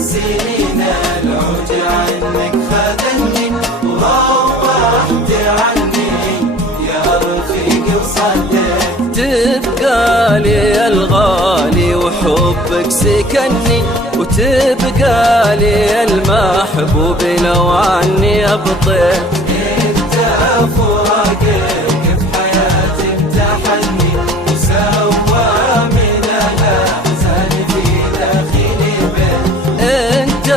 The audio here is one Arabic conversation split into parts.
السنين العود عنك خذني وروحت عني يا رفيق وصليت. تبقى لي الغالي وحبك سكني، وتبقى لي المحبوب لو عني أبطيت. انت فراقك في حياتي امتحني وسوى من الأحزان في داخلي بيت. انت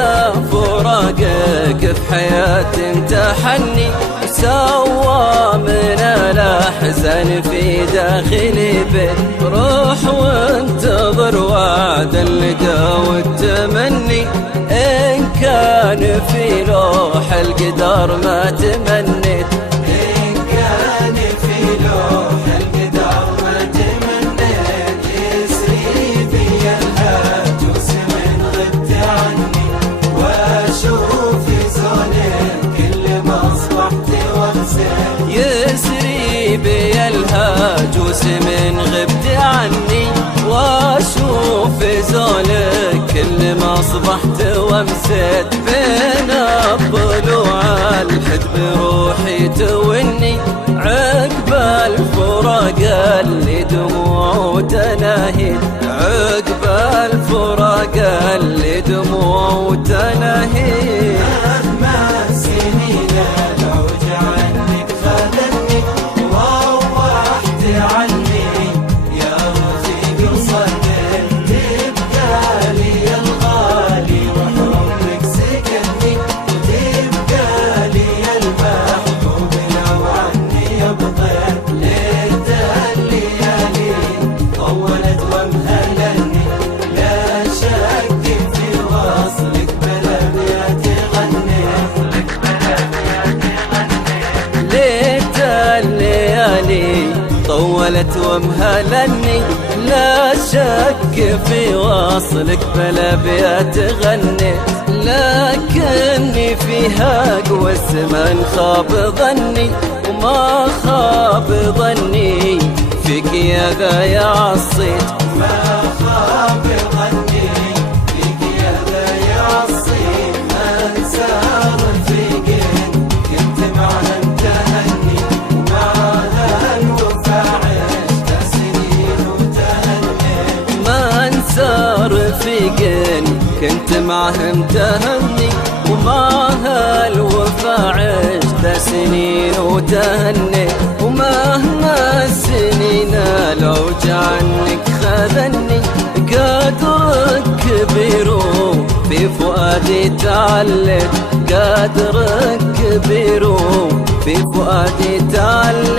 فراقك في حياتي امتحني وسوى من الأحزان في داخلي بيت. روح وانتظر وعد اللقا والتمني، إن كان في لوح القدر ما تمنيت. إن كان في لوح القدر ما تمنيت. يسري بي الهاجوس من غبت عني واشوف زونك كل ما اصبحت وامسيت. يسري بي الهاجوس من غبت عني واشوف زولك كل ما اصبحت وامسيت. بين الضلوع الحد بروحي توني عقب الفراق اللي دموع تناهي، عقب الفراق اللي دموع تناهي. مهما السنين العود عنك خذني وروحت عني يا رفيق وصليت. تبقى لي الغالي وحبك سكني، وتبقى لي المحبوب لو عني أبطيت. ليت الليالي طولت وامهلني لا شك في وصلك بلا بيات غنيت. ليت الليالي طولت وامهلني لا شك في وصلك بلا بيات غنيت. لكني فيها قوى الزمن خاب ظني وما خاب ظني فيك يا ذا يا عصيت. ما خاب ظني فيك يا ذا يا عصيت. انسار الفيقين كنت معها امتهني ومعها الوفا عشت سنين وتهنيت. ما انسى رفيقين كنت معه امتهني ومعها الوفا عشت سنين وتهنيت. ومهما السنين العوج عنك خذني قدرك كبير في فؤادي تعلت، قدرك كبير في فؤادي تعلت.